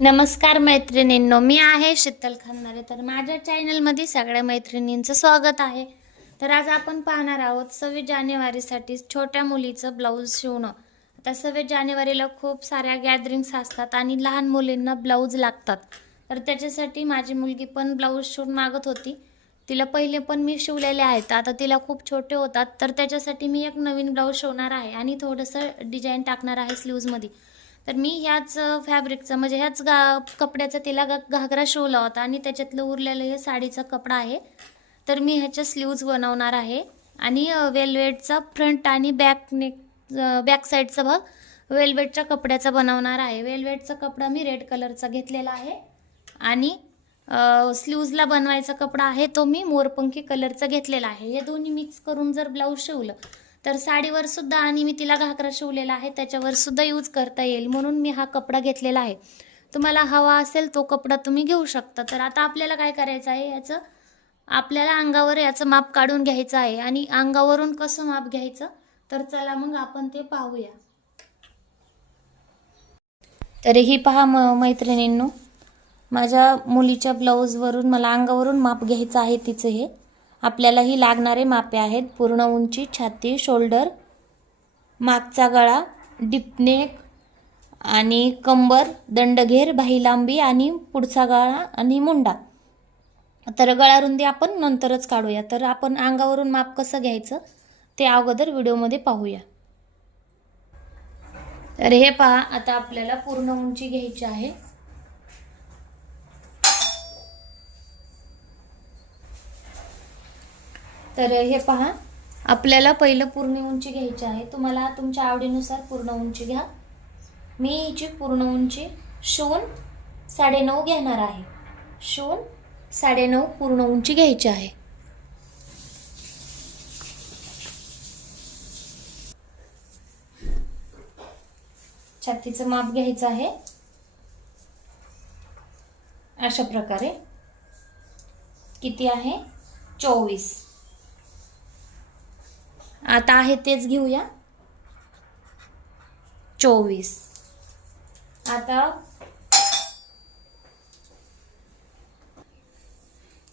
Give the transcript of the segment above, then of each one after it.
नमस्कार मैत्रिणींनो, मी आहे शीतल खंदारे. तर माझ्या चॅनलमध्ये सगळ्या मैत्रिणींचं स्वागत आहे. तर आज आपण पाहणार आहोत 26 जानेवारीसाठी छोट्या मुलीचं ब्लाऊज शिवणं. आता 26 जानेवारीला खूप साऱ्या गॅदरिंग्स असतात आणि लहान मुलींना ब्लाऊज लागतात. तर त्याच्यासाठी माझी मुलगी पण ब्लाऊज शिवून मागत होती. तिला पहिले पण मी शिवलेले आहेत, आता तिला खूप छोटे होतात. तर त्याच्यासाठी मी एक नवीन ब्लाऊज शिवणार आहे आणि थोडंसं डिझाईन टाकणार आहे स्लीव्जमध्ये. तर मी ह्याच फॅब्रिकचा म्हणजे ह्याच कपड्याचा तिला घागरा शिवला होता आणि त्याच्यातलं उरलेलं हे साडीचा कपडा आहे. तर मी ह्याच्या स्लीव्ज बनवणार आहे आणि वेल्वेटचा फ्रंट आणि बॅक साईडचा भाग वेल्वेटच्या कपड्याचा बनवणार आहे. वेल्वेटचा कपडा मी रेड कलरचा घेतलेला आहे आणि स्लीव्जला बनवायचा कपडा आहे तो मी मोरपंखी कलरचा घेतलेला आहे. हे दोन्ही मिक्स करून जर ब्लाऊज शिवलं तर साडीवर सुद्धा आणि मी तिला घागरा शिवलेला आहे त्याच्यावर सुद्धा यूज करता येईल, म्हणून मी हा कपडा घेतलेला आहे. तुम्हाला हवा असेल तो कपडा तुम्ही घेऊ शकता. तर आता आपल्याला काय करायचं आहे, याचं आपल्याला अंगावर याचं माप काढून घ्यायचं आहे आणि अंगावरून कसं माप घ्यायचं तर चला मग आपण ते पाहूया. तर ही पहा मैत्रिणींनो, माझ्या मुलीच्या ब्लाऊजवरून मला अंगावरून माप घ्यायचं आहे तिचं. हे आपल्याला ही लागणारे मापे आहेत: पूर्ण उंची, छाती, शोल्डर, मागचा गळा, डिपनेक आणि कंबर, दंडघेर, बाही लांबी आणि पुढचा गळा आणि मुंडा. तर गळा रुंदी आपण नंतरच काढूया. तर आपण अंगावरून माप कसं घ्यायचं ते अगोदर व्हिडिओमध्ये पाहूया. तर हे पहा, आता आपल्याला पूर्ण उंची घ्यायची आहे. तर हे पहा, आपल्याला पहिलं पूर्ण उंची घ्यायची आहे. तुम्हाला तुमच्या आवडीनुसार पूर्ण उंची घ्या. मी हिची पूर्ण उंची शिवून 9.5 घेणार आहे. शिवून 9.5 पूर्ण उंची घ्यायची आहे. छातीचं माप घ्यायचं आहे अशा प्रकारे. किती आहे? 24. आता आहे तेच घेऊया, 24.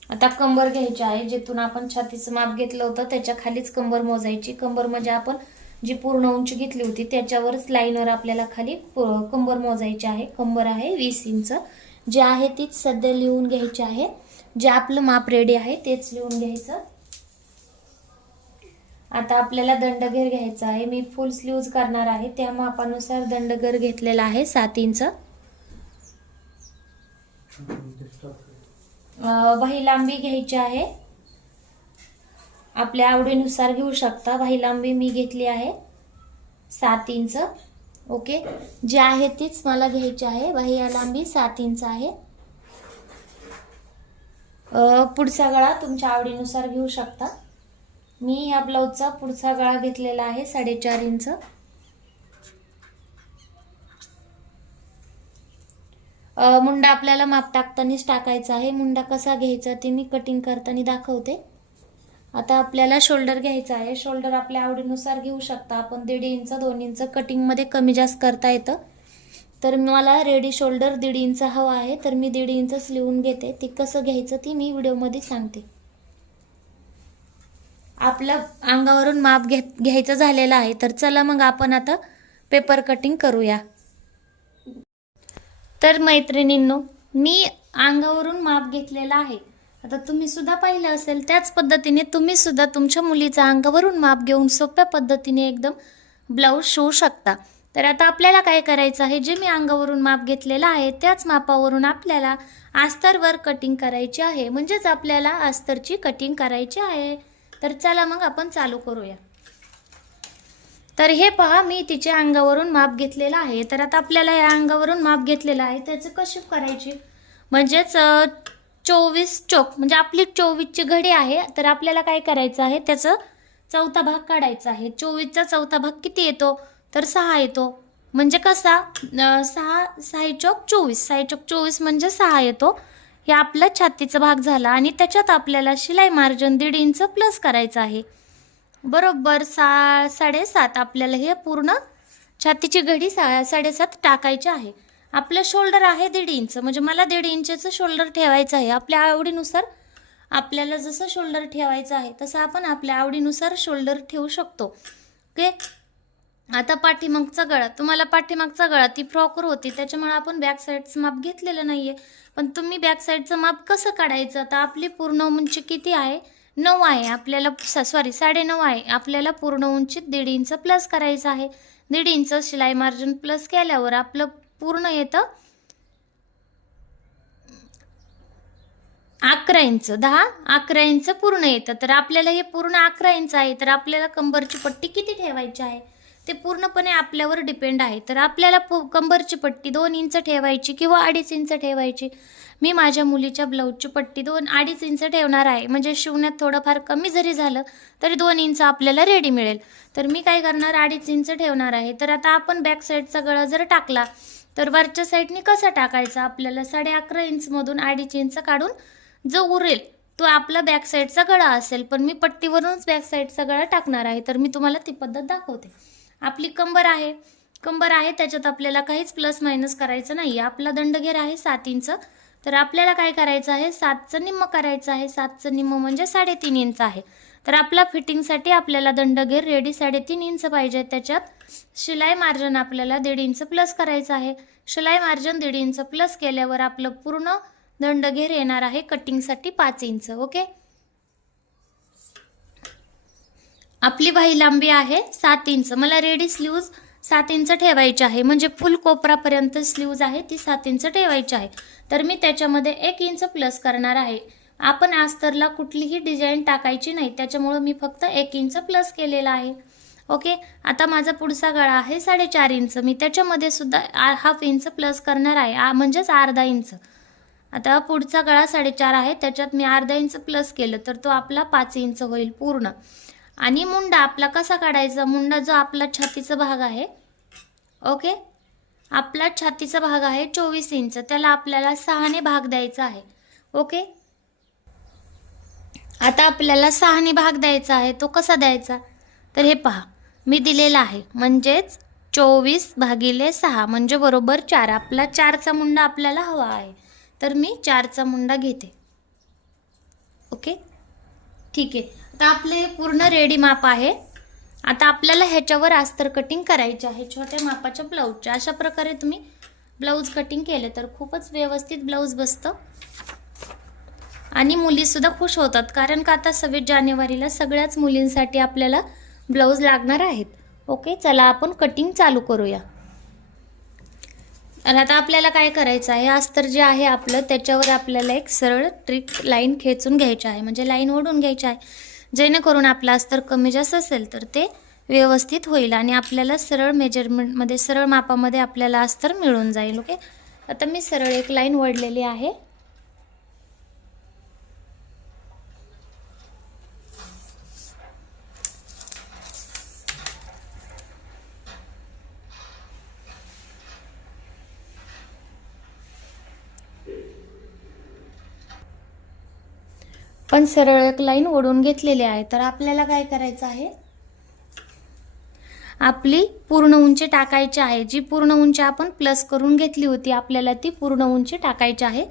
आता कंबर घ्यायची आहे. जिथून आपण छातीचं माप घेतलं होतं त्याच्या खालीच कंबर मोजायची. कंबर म्हणजे आपण जी पूर्ण उंची घेतली होती त्याच्यावरच लाईनवर आपल्याला खाली कंबर मोजायची आहे. कंबर आहे 20 इंच. जे आहे तीच सध्या लिहून घ्यायची आहे. जे आपलं माप रेडी आहे तेच लिहून घ्यायचं. आता आपल्याला दंडघेर घ्यायचा आहे. मी फुल स्लीव्ज करणार आहे त्या मापानुसार दंडघेर घेतलेला आहे 7 इंच. बाही लांबी घ्यायची आहे. आपल्या आवडीनुसार घेऊ शकता. बाही लांबी मी घेतली आहे 7 इंच. ओके, जे आहे तीच मला घ्यायची आहे. बाही लांबी 7 इंच आहे. पुढचा गळा तुमच्या आवडीनुसार घेऊ शकता. मी या ब्लाऊजचा पुढचा गळा घेतलेला आहे 4.5 इंच. मुंडा आपल्याला माप टाकतानाच टाकायचा आहे. मुंडा कसा घ्यायचा ते मी कटिंग करताना दाखवते. आता आपल्याला शोल्डर घ्यायचा आहे. शोल्डर आपल्या आवडीनुसार घेऊ शकता. आपण 1.5 इंच 2 इंच कटिंगमध्ये कमी जास्त करता येतं. तर मला रेडी शोल्डर 1.5 इंच हवा आहे, तर मी 1.5 इंचच लिहून घेते. ते कसं घ्यायचं ती मी व्हिडिओमध्ये सांगते. आपलं अंगावरून माप घ्यायचं झालेलं आहे. तर चला मग आपण आता पेपर कटिंग करूया. तर मैत्रिणींनो, मी अंगावरून माप घेतलेलं आहे. आता तुम्ही सुद्धा पाहिलं असेल त्याच पद्धतीने तुम्ही सुद्धा तुमच्या मुलीचा अंगावरून माप घेऊन सोप्या पद्धतीने एकदम ब्लाऊज शिवू शकता. तर आता आपल्याला काय करायचं आहे, जे मी अंगावरून माप घेतलेलं आहे त्याच मापावरून आपल्याला अस्तरवर कटिंग करायची आहे. म्हणजेच आपल्याला अस्तरची कटिंग करायची आहे. तर चला मग आपण चालू करूया. तर हे पहा, मी तिच्या अंगावरून माप घेतलेलं आहे. तर आता आपल्याला या अंगावरून माप घेतलेलं आहे त्याचं कशी करायची, म्हणजेच 24 चोक म्हणजे आपली 24ची घडी आहे. तर आपल्याला काय करायचं आहे, त्याचं चौथा भाग काढायचा आहे. 24चा चौथा भाग किती येतो तर 6 येतो. म्हणजे कसा 6 चोक 24, 6 चोक 24 म्हणजे 6 येतो. हे आपला छातीचा भाग झाला आणि त्याच्यात आपल्याला शिलाई मार्जिन 1.5 इंच प्लस करायचं आहे. बरोबर 7.5 आपल्याला हे पूर्ण छातीची घडी 7.5 टाकायची आहे. आपलं शोल्डर आहे 1.5 इंच, म्हणजे मला 1.5 इंचचं शोल्डर ठेवायचं आहे. आपल्या आवडीनुसार आपल्याला जसं शोल्डर ठेवायचं आहे तसं आपण आपल्या आवडीनुसार शोल्डर ठेवू शकतो. ओके. आता पाठीमागचा गळा, तुम्हाला पाठीमागचा गळा ती फ्रॉकवर होती त्याच्यामुळे आपण बॅक साईडचं माप घेतलेलं नाहीये. पण तुम्ही बॅक साईडचं माप कसं काढायचं? आता आपली पूर्ण उंची किती आहे? 9 आहे. आपल्याला 9.5 आहे. आपल्याला पूर्ण उंचीत 1.5 इंच प्लस करायचं आहे. 1.5 इंच शिलाई मार्जिन प्लस केल्यावर आपलं पूर्ण येतं 11 इंच. 11 इंच पूर्ण येतं. तर आपल्याला हे पूर्ण 11 इंच आहे. तर आपल्याला कंबरची पट्टी किती ठेवायची आहे ते पूर्णपणे आपल्यावर डिपेंड आहे. तर आपल्याला कंबरची पट्टी 2 इंच ठेवायची किंवा 2.5 इंच ठेवायची. मी माझ्या मुलीच्या ब्लाऊजची पट्टी 2-2.5 इंच ठेवणार आहे. म्हणजे शिवण्यात थोडंफार कमी जरी झालं तरी 2 इंच आपल्याला रेडी मिळेल. तर मी काय करणार, 2.5 इंच ठेवणार आहे. तर आता आपण बॅक साईडचा गळा जर टाकला तर वरच्या साईडने कसा टाकायचा? आपल्याला 11.5 इंचमधून 2.5 इंच काढून जो उरेल तो आपला बॅक साईडचा गळा असेल. पण मी पट्टीवरूनच बॅक साईडचा गळा टाकणार आहे. तर मी तुम्हाला ती पद्धत दाखवते. आपली कंबर आहे त्याच्यात आपल्याला काहीच प्लस मायनस करायचं नाही. आपला दंडघेर आहे 7 इंच. तर आपल्याला काय करायचं आहे, 7चं निम्म करायचं आहे. 7चं निम्म म्हणजे 3.5 इंच आहे. तर आपला फिटिंगसाठी आपल्याला दंडघेर रेडी 3.5 इंच पाहिजे. त्याच्यात शिलाई मार्जिन आपल्याला 1.5 इंच प्लस करायचं आहे. शिलाई मार्जिन 1.5 इंच प्लस केल्यावर आपलं पूर्ण दंडघेर येणार आहे कटिंगसाठी 5 इंच. ओके. आपली बाही लांबी आहे 7 इंच. मला रेडी स्लीव्ज 7 इंच ठेवायची आहे. म्हणजे फुल कोपरापर्यंत स्लीव्ज आहे ती 7 इंच ठेवायची आहे. तर मी त्याच्यामध्ये 1 इंच प्लस करणार आहे. आपण अस्तरला कुठलीही डिझाईन टाकायची नाही, त्याच्यामुळे मी फक्त 1 इंच प्लस केलेला आहे. ओके. आता माझा पुढचा गळा आहे 4.5 इंच. मी त्याच्यामध्ये सुद्धा ½ इंच प्लस करणार आहे, म्हणजेच अर्धा इंच. आता पुढचा गळा 4.5 आहे, त्याच्यात मी अर्धा इंच प्लस केलं तर तो आपला 5 इंच होईल पूर्ण. आणि मुंडा आपला कसा काढायचा? मुंडा जो आपला छातीचा भाग आहे, ओके, आपला छातीचा भाग आहे 24 इंच. त्याला आपल्याला 6ने भाग द्यायचा आहे. ओके. आता आपल्याला 6ने भाग द्यायचा आहे. तो कसा द्यायचा? तर हे पहा, मी दिलेला आहे. म्हणजेच 24/6 म्हणजे बरोबर 4. आपला 4चा मुंडा आपल्याला हवा आहे. तर मी 4चा मुंडा घेते. ओके. ठीक आहे. आता आपले हे पूर्ण रेडी माप आहे. आता आपल्याला ह्याच्यावर अस्तर कटिंग करायचे आहे छोट्या मापाच्या ब्लाऊजचे. अशा प्रकारे तुम्ही ब्लाऊज कटिंग केले तर खूपच व्यवस्थित ब्लाऊज बसतं आणि मुलीसुद्धा खुश होतात. कारण का आता 26 जानेवारीला सगळ्याच मुलींसाठी आपल्याला ब्लाऊज लागणार आहेत. ओके. चला आपण कटिंग चालू करूया. आणि आता आपल्याला काय करायचं आहे, अस्तर जे आहे आपलं त्याच्यावर आपल्याला एक सरळ ट्रिक लाईन खेचून घ्यायची आहे. म्हणजे लाईन ओढून घ्यायची आहे, जेणेकरून आपलं अस्तर कमी जास्त असेल तर ते व्यवस्थित होईल आणि आपल्याला सरळ मेजरमेंटमध्ये, सरळ मापामध्ये आपल्याला अस्तर मिळून जाईल. ओके. आता मी सरळ एक लाईन ओढलेली आहे. पण सरळ एक लाईन ओढून घेतलेली आहे. तर आपल्याला काय करायचं आहे, आपली पूर्ण उंची टाकायची आहे. जी पूर्ण उंची आपण प्लस करून घेतली होती आपल्याला ती पूर्ण उंची टाकायची आहे.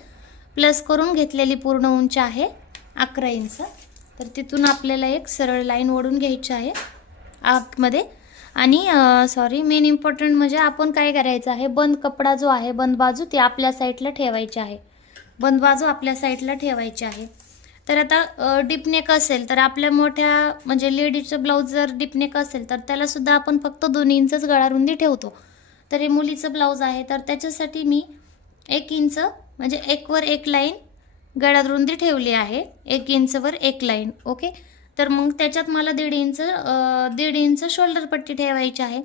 प्लस करून घेतलेली पूर्ण उंची आहे 11 इंच. तर तिथून आपल्याला एक सरळ लाईन ओढून घ्यायची आहे आतमध्ये. आणि मेन इम्पॉर्टंट म्हणजे आपण काय करायचं आहे, बंद कपडा जो आहे, बंद बाजू ती आपल्या साईडला ठेवायची आहे. बंद बाजू आपल्या साईडला ठेवायची आहे. तर आता डिपनेक असेल तर आपल्या मोठ्या म्हणजे लेडीजचं ब्लाऊज जर डिपनेक असेल तर त्याला सुद्धा आपण फक्त 2 इंचच गळा रुंदी ठेवतो. तर हे मुलीचं ब्लाऊज आहे तर त्याच्यासाठी मी 1 इंच म्हणजे 1 वर 1 लाईन गळा रुंदी ठेवली आहे. 1 इंचवर 1 लाईन. ओके. तर मग त्याच्यात मला 1.5 इंच शोल्डर पट्टी ठेवायची आहे.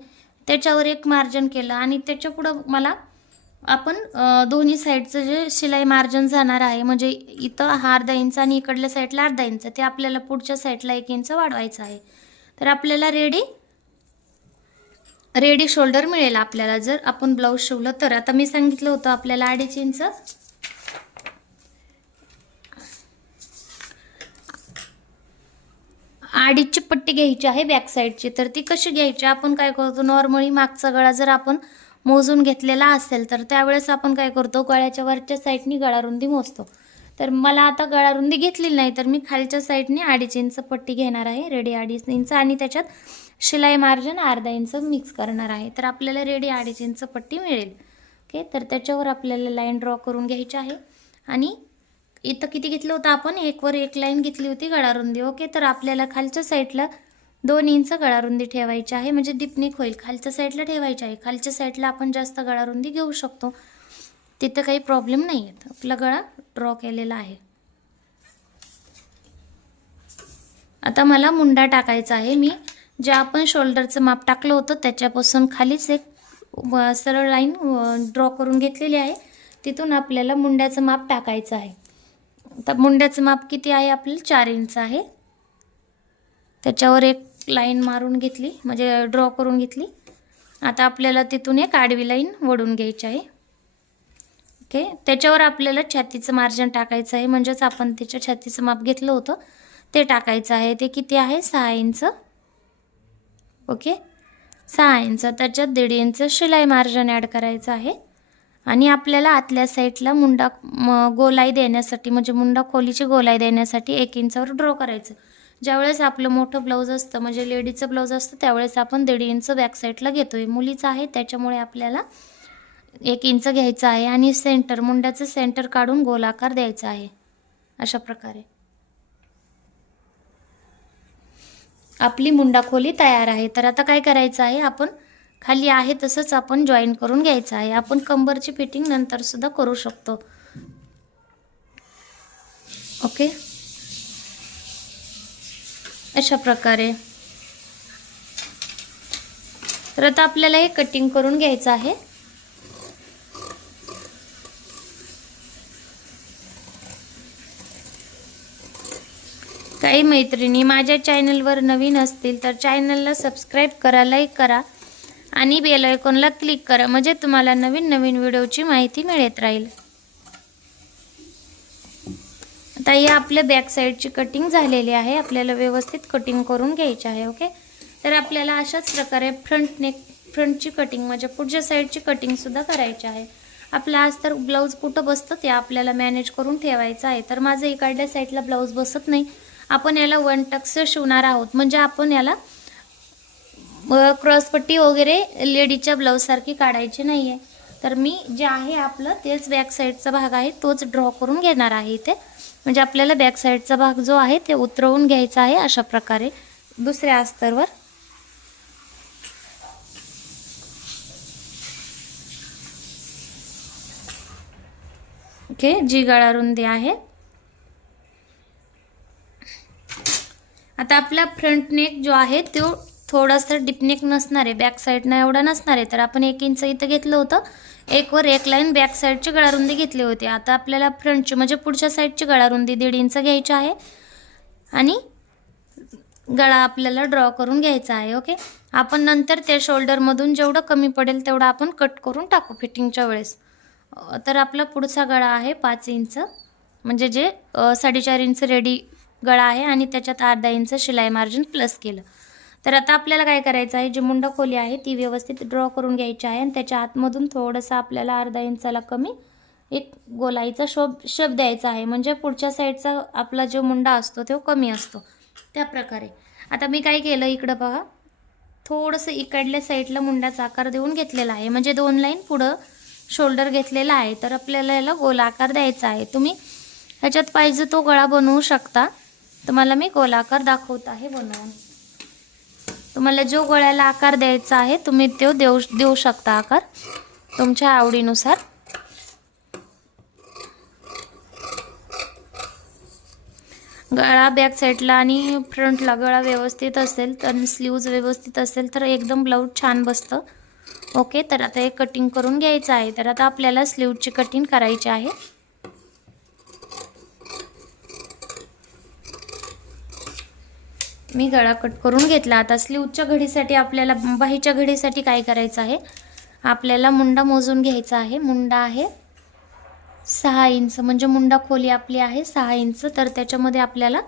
त्याच्यावर एक मार्जिन केलं आणि त्याच्या पुढं मला आपण दोन्ही साईडचं जे शिलाई मार्जिन जाणार आहे, म्हणजे इथं हा अर्धा इंच आणि इकडल्या साईडला अर्धा इंच, ते आपल्याला पुढच्या साईडला 1 इंच वाढवायचं आहे. तर आपल्याला रेडी शोल्डर मिळेल आपल्याला जर आपण ब्लाऊज शिवलं तर. आता मी सांगितलं होतं आपल्याला 2.5 इंच आडीची पट्टी घ्यायची आहे बॅक साईडची. तर ती कशी घ्यायची, आपण काय करतो, नॉर्मली मागचा गळा जर आपण मोजून घेतलेला असेल तर त्यावेळेस आपण काय करतो, गळ्याच्या वरच्या साईडनी गळारुंदी मोजतो. तर मला आता गळारुंदी घेतलेली नाही, तर मी खालच्या साईडनी 2.5 इंच पट्टी घेणार आहे, रेडी 2.5 इंच, आणि त्याच्यात शिलाई मार्जिन अर्धा इंच मिक्स करणार आहे. तर आपल्याला रेडी 2.5 इंच पट्टी मिळेल. ओके, तर त्याच्यावर आपल्याला लाईन ड्रॉ करून घ्यायची आहे. आणि इथं किती घेतलं होतं आपण, 1 वर 1 लाईन घेतली होती गळारुंदी. ओके, तर आपल्याला खालच्या साईडला 2 इंच गळारुंदी ठेवायची आहे, म्हणजे डिपनिक होईल. खालच्या साईडला ठेवायची आहे. खालच्या साईडला आपण जास्त गळारुंदी घेऊ शकतो, तिथं काही प्रॉब्लेम नाही आहे. आपला गळा ड्रॉ केलेला आहे. आता मला मुंडा टाकायचा आहे. मी जे आपण शोल्डरचं माप टाकलं होतं त्याच्यापासून खालीच एक सरळ लाईन ड्रॉ करून घेतलेली आहे. तिथून आपल्याला मुंड्याचं माप टाकायचं आहे. आता मुंड्याचं माप किती आहे, आपल्याला 4 इंच आहे. त्याच्यावर एक लाईन मारून घेतली, म्हणजे ड्रॉ करून घेतली. आता आपल्याला तिथून एक आडवी लाईन ओढून घ्यायची आहे. ओके, त्याच्यावर आपल्याला छातीचं मार्जिन टाकायचं आहे, म्हणजेच आपण त्याच्या छातीचं माप घेतलं होतं ते टाकायचं आहे. ते किती आहे, 6 इंच. Okay, 6 inch. त्याच्यात 1.5 इंच शिलाई मार्जिन ॲड करायचं आहे. आणि आपल्याला आतल्या साईडला मुंडा गोलाई देण्यासाठी, म्हणजे मुंडा खोलीची गोलाई देण्यासाठी 1 इंचावर ड्रॉ करायचं. ज्यावेळेस आपलं मोठं ब्लाऊज असतं, म्हणजे लेडीचं ब्लाऊज असतं, त्यावेळेस आपण 1.5 इंच बॅक साईडला घेतोय. मुलीचं आहे त्याच्यामुळे आपल्याला 1 इंच घ्यायचं आहे. आणि सेंटर, मुंड्याचं सेंटर काढून गोलाकार द्यायचा आहे. अशा प्रकारे आपली मुंडा खोली तयार आहे. तर आता काय करायचं आहे, आपण खाली आहे तसंच आपण जॉईन करून घ्यायचं आहे. आपण कंबरची फिटिंग नंतर सुद्धा करू शकतो. ओके, अशा प्रकारे. तर आता आपल्याला हे कटिंग करून घ्यायचं आहे. काही मैत्रिणी माझ्या चॅनलवर नवीन असतील तर चॅनलला सबस्क्राईब करा, लाईक करा आणि बेल आयकॉनला क्लिक करा, म्हणजे तुम्हाला नवीन नवीन व्हिडिओची माहिती मिळत राहील. आता ही आपल्या बॅक साईडची कटिंग झालेली आहे. आपल्याला व्यवस्थित कटिंग करून घ्यायची आहे. ओके, तर आपल्याला अशाच प्रकारे फ्रंटची कटिंग, म्हणजे पुढच्या साईडची कटिंग सुद्धा करायची आहे. आपला आज तर ब्लाऊज कुठं बसतं ते आपल्याला मॅनेज करून ठेवायचं आहे. तर माझं इकडल्या साईडला ब्लाऊज बसत नाही. आपण याला 1 टक्स शिवणार आहोत, म्हणजे आपण याला क्रॉसपट्टी वगैरे लेडीच्या ब्लाऊजसारखी काढायची नाही आहे. तर मी जे आहे आपलं तेच बॅक साईडचा भाग आहे तोच ड्रॉ करून घेणार आहे इथे. म्हणजे आपल्याला बॅक साईडचा भाग जो आहे ते उतरवून घ्यायचा आहे अशा प्रकारे दुसऱ्या अस्तरवर. ओके, जी गळारुंदी आहे. आता आपला फ्रंट नेक जो आहे तो थोडासा डीप नेक नसणार आहे, बॅक साईडना एवढा नसणार आहे. तर आपण 1 इंच इथं घेतलं होतं, 1 वर 1 लाईन बॅक साईडची गळारुंदी घेतली होती. आता आपल्याला फ्रंटची, म्हणजे पुढच्या साईडची गळारुंदी 1.5 इंच घ्यायची आहे आणि गळा आपल्याला ड्रॉ करून घ्यायचा आहे. ओके, आपण नंतर त्या शोल्डरमधून जेवढं कमी पडेल तेवढं आपण कट करून टाकू फिटिंगच्या वेळेस. तर आपला पुढचा गळा आहे 5 इंच, म्हणजे जे 4.5 इंच रेडी गळा आहे आणि त्याच्यात अर्धा इंच शिलाई मार्जिन प्लस केलं. तर आता आपल्याला काय करायचं आहे, जी मुंडा खोली आहे ती व्यवस्थित ड्रॉ करून घ्यायची आहे आणि त्याच्या आतमधून थोडंसं आपल्याला अर्धा इंचाला कमी एक गोलाईचा शेप द्यायचा आहे, म्हणजे पुढच्या साईडचा आपला जो मुंडा असतो तो कमी असतो त्या प्रकारे. आता मी काय केलं, इकडं बघा, थोडंसं इकडल्या साईडला मुंडाचा आकार देऊन घेतलेला आहे, म्हणजे 2 लाईन पुढं शोल्डर घेतलेला आहे. तर आपल्याला याला गोलाकार द्यायचा आहे. तुम्ही ह्याच्यात पाहिजे तो गळा बनवू शकता. तुम्हाला मी गोलाकार दाखवत आहे बनवून. तुम्हाला जो गळ्याला आकार द्यायचा आहे तुम्ही तो देऊ शकता आकार तुमच्या आवडीनुसार. गळा बॅक साईडला आणि फ्रंटला गळा व्यवस्थित असेल तर स्लीव्ज व्यवस्थित असेल तर एकदम ब्लाऊज छान बसतं. ओके, तर आता हे कटिंग करून घ्यायचं आहे. तर आता आपल्याला स्लीवची कटिंग करायची आहे. मी गळा कट करून घेतला. आता स्लीवच्या घडीसाठी आपल्याला, बाहीच्या घडीसाठी काय करायचं आहे, आपल्याला मुंडा मोजून घ्यायचा आहे. मुंडा आहे 6 इंच, म्हणजे मुंडा खोली आपली आहे 6 इंच. तर त्याच्यामध्ये आपल्याला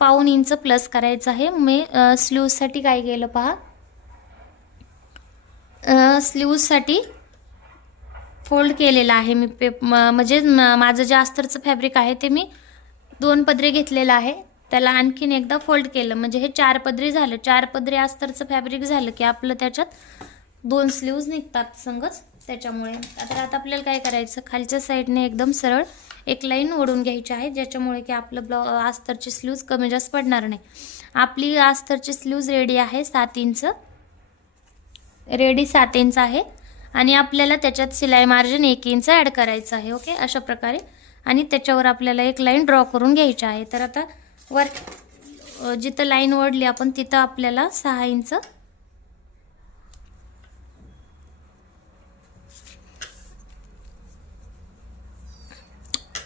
1/2 इंच प्लस करायचं आहे. मी स्लीवसाठी काय केलं पहा, स्लीव्जसाठी फोल्ड केलेला आहे मी म्हणजे माझं जे अस्तरचं फॅब्रिक आहे ते मी 2 पदरी घेतलेलं आहे. त्याला आणखीन एकदा फोल्ड केलं म्हणजे हे 4 पदरी झालं. 4 पदरी अस्तरचं फॅब्रिक झालं की आपलं त्याच्यात 2 स्लीव्ज निघतात संगच. त्याच्यामुळे आता आपल्याला काय करायचं, खालच्या साईडने एकदम सरळ एक लाईन ओढून घ्यायची आहे, ज्याच्यामुळे की आपलं अस्तरची स्लीव्ज कमी जास्त पडणार नाही. आपली अस्तरची स्लीव्ज रेडी आहे 7 इंच, रेडी 7 इंच आहे. आणि आपल्याला त्याच्यात शिलाई मार्जिन 1 इंच ॲड करायचं आहे. ओके, अशा प्रकारे. आणि त्याच्यावर आपल्याला एक लाईन ड्रॉ करून घ्यायची आहे. तर आता वर जिथं लाईन ओढली आपण तिथं आपल्याला 6 इंच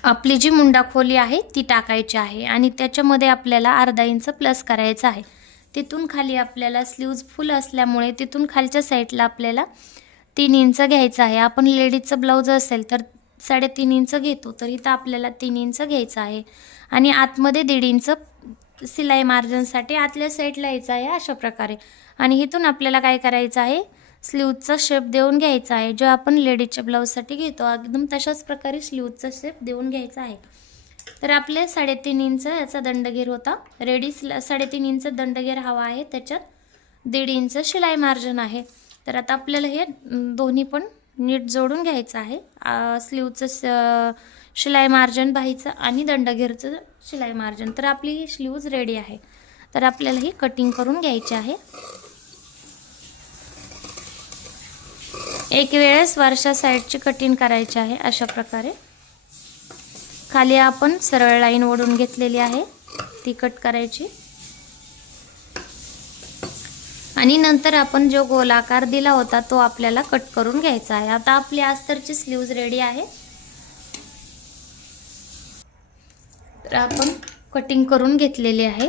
आपली जी मुंडा खोली आहे ती टाकायची आहे. आणि त्याच्यामध्ये आपल्याला अर्धा इंच प्लस करायचं आहे. तिथून खाली आपल्याला स्लीव्ज फुल असल्यामुळे तिथून खालच्या साईडला आपल्याला 3 इंच घ्यायचं आहे. आपण लेडीजचं ब्लाऊज असेल तर 3.5 इंच घेतो, तर इथं आपल्याला 3 इंच घ्यायचं आहे. आणि आतमध्ये 1.5 इंच शिलाई मार्जिनसाठी आतल्या साईडला यायचं आहे अशा प्रकारे. आणि इथून आपल्याला काय करायचं आहे, स्लीव्जचा शेप देऊन घ्यायचा आहे, जो आपण लेडीजच्या ब्लाऊजसाठी घेतो एकदम तशाच प्रकारे स्लीव्जचा शेप देऊन घ्यायचा आहे. तर आपले 3.5 इंच याचा दंडगेर होता रेडी. 3.5 इंच दंडगेर हवा आहे, त्याच्यात 1.5 इंच शिलाई मार्जिन आहे. तर आता आपल्याला हे दोन्ही पण नीट जोडून घ्यायचं आहे. स्लीव्जचं शिलाई मार्जिन बाहीचं आणि दंडगेरचं शिलाई मार्जिन. तर आपली ही स्लीव्ज रेडी आहे. तर आपल्याला ही कटिंग करून घ्यायची आहे. एक वेळेस वरच्या साईडची कटिंग करायची आहे अशा प्रकारे. खाली आपण सरळ लाईन ओढून घेतलेली आहे, ती कट करायची. आणि नंतर आपण जो गोलाकार दिला होता तो आपल्याला कट करून घ्यायचा आहे. आता आपली अस्तरची स्लीव्ज रेडी आहे. तर आपण कटिंग करून घेतलेली आहे.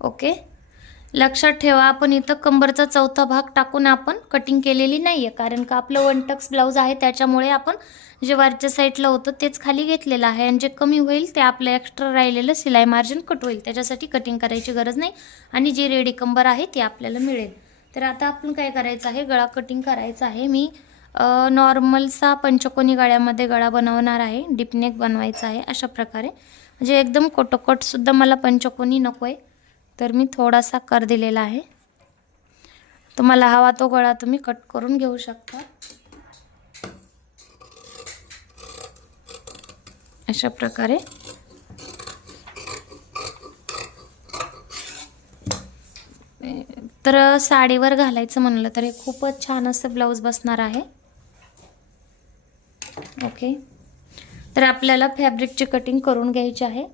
ओके, लक्षात ठेवा आपण इथं कंबरचा चौथा भाग टाकून आपण कटिंग केलेली नाही आहे, कारण का आपलं 1 टक्स ब्लाऊज आहे, त्याच्यामुळे आपण जे वरच्या साईडला होतं तेच खाली घेतलेलं आहे. आणि जे कमी होईल ते आपलं एक्स्ट्रा राहिलेलं शिलाई मार्जिन कट होईल, त्याच्यासाठी कटिंग करायची गरज नाही. आणि जी रेडी कंबर आहे ती आपल्याला मिळेल. तर आता आपण काय करायचं आहे, गळा कटिंग करायचा आहे. मी नॉर्मलचा पंचकोनी गळ्यामध्ये गळा बनवणार आहे, डीपनेक बनवायचा आहे अशा प्रकारे. म्हणजे एकदम कोटोकोटसुद्धा मला पंचकोनी नको आहे, तर मी थोडासा कर दिलेला आहे. तुम्हाला हवा तो गळा तुम्ही कट करून घेऊ शकता अशा प्रकारे. तर साडीवर घालायचं म्हणलं तर हे खूपच छान असं ब्लाऊज बसणार आहे. ओके, तर आपल्याला फॅब्रिकची कटिंग करून घ्यायची आहे.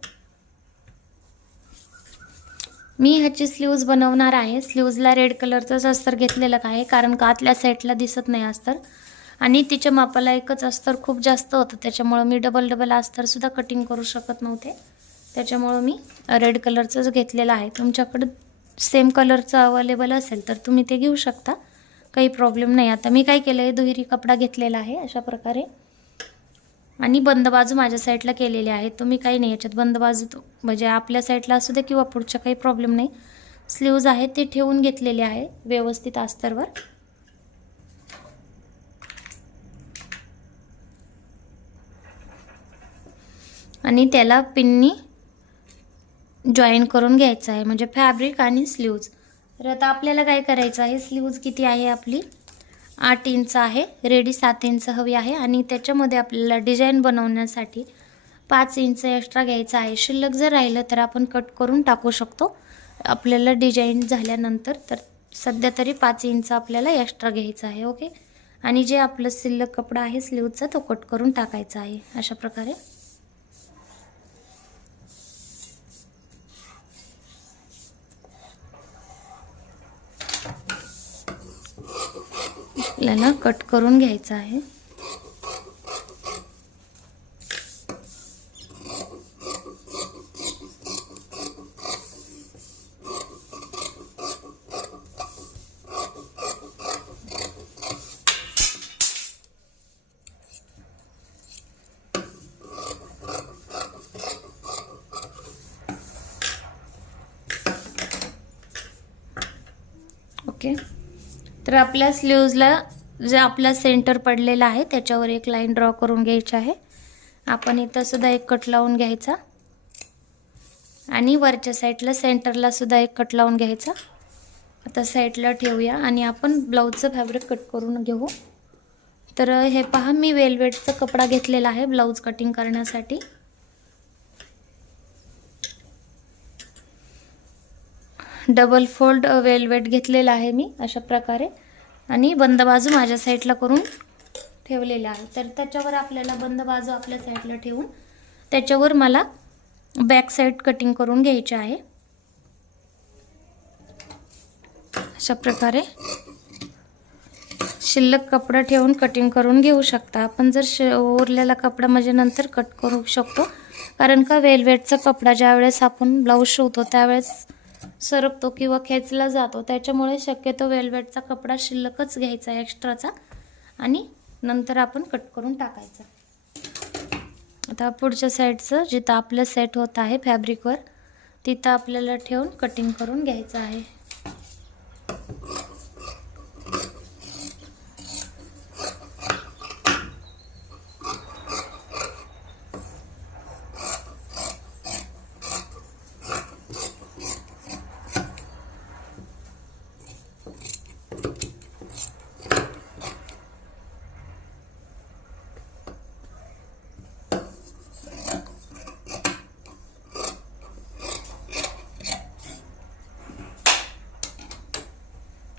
मी ह्याची स्लीव्ज बनवणार आहे. स्लीव्जला रेड कलरचंच अस्तर घेतलेलं आहे, कारण का आतल्या साईडला दिसत नाही अस्तर. आणि तिच्या मापाला एकच अस्तर खूप जास्त होतं, त्याच्यामुळं मी डबल अस्तरसुद्धा कटिंग करू शकत नव्हते. त्याच्यामुळं मी रेड कलरचंच घेतलेलं आहे. तुमच्याकडं सेम कलरचं अवेलेबल असेल तर तुम्ही ते घेऊ शकता, काही प्रॉब्लेम नाही. आता मी काय केलं आहे, दुहेरी कपडा घेतलेला आहे अशा प्रकारे. आणि बंद बाजू माझ्या साईडला केलेली आहे. तुम्ही काही नाही याच्यात बंद बाजू म्हणजे आपल्या साईडला असू दे किंवा पुढच्या काही प्रॉब्लेम नाही. स्लीव्ज आहे ते ठेवून घेतलेले आहे व्यवस्थित अस्तरवर. आणि त्याला पिननी जॉईन करून घ्यायचं आहे, म्हणजे फॅब्रिक आणि स्लीव्ज. तर आता आपल्याला काय करायचं आहे, स्लीव्ज किती आहे आपली 8 इंच आहे, रेडी 7 इंच हवी आहे. आणि त्याच्यामध्ये आपल्याला डिझाईन बनवण्यासाठी 5 इंच एक्स्ट्रा घ्यायचं आहे. शिल्लक जर राहिलं तर आपण कट करून टाकू शकतो आपल्याला डिझाईन झाल्यानंतर. तर सध्या तरी 5 इंच आपल्याला एक्स्ट्रा घ्यायचं आहे. ओके, आणि जे आपलं शिल्लक कपडा आहे स्लीव्जचा तो कट करून टाकायचा आहे अशा प्रकारे. आपल्याला कट करून घ्यायचं आहे. ओके, तर तर आपल्या स्लीव्जला जे आपला सेंटर पडलेला आहे त्याच्यावर एक लाईन ड्रॉ करून घ्यायची आहे. आपण इथं सुद्धा एक कट लावून घ्यायचा आणि वरच्या साईडला सेंटरला सुद्धा एक कट लावून घ्यायचा. आता साईडला ठेवूया आणि आपण ब्लाऊजचं फॅब्रिक कट करून घेऊ. तर हे पहा, मी वेलवेटचा कपडा घेतलेला आहे ब्लाऊज कटिंग करण्यासाठी. डबल फोल्ड वेलवेट घेतलेला आहे मी अशा प्रकारे आणि बंद बाजू माझ्या साईडला करून ठेवलेल्या आहे. तर त्याच्यावर आपल्याला बंद बाजू आपल्या साईडला ठेवून त्याच्यावर मला बॅक साईड कटिंग करून घ्यायची आहे. अशा प्रकारे शिल्लक कपडा ठेवून कटिंग करून घेऊ शकता. आपण जर उरलेला कपडा म्हणजे नंतर कट करू शकतो, कारण का वेलवेटचा कपडा ज्यावेळेस आपण ब्लाऊज शिवतो त्यावेळेस सरकतो किंवा खेचला जातो. त्याच्यामुळे शक्यतो वेलवेटचा कपडा शिल्लकच घ्यायचा एक्स्ट्राचा आणि नंतर आपण कट करून टाकायचा. आता पुढच्या साईडचं जिथं आपलं सेट होत आहे फॅब्रिकवर तिथं आपल्याला ठेवून कटिंग करून घ्यायचं आहे.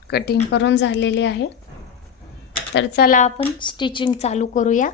कटिंग करून झालेली आहे. तर चला आपण स्टिचिंग चालू करूया.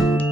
आहे.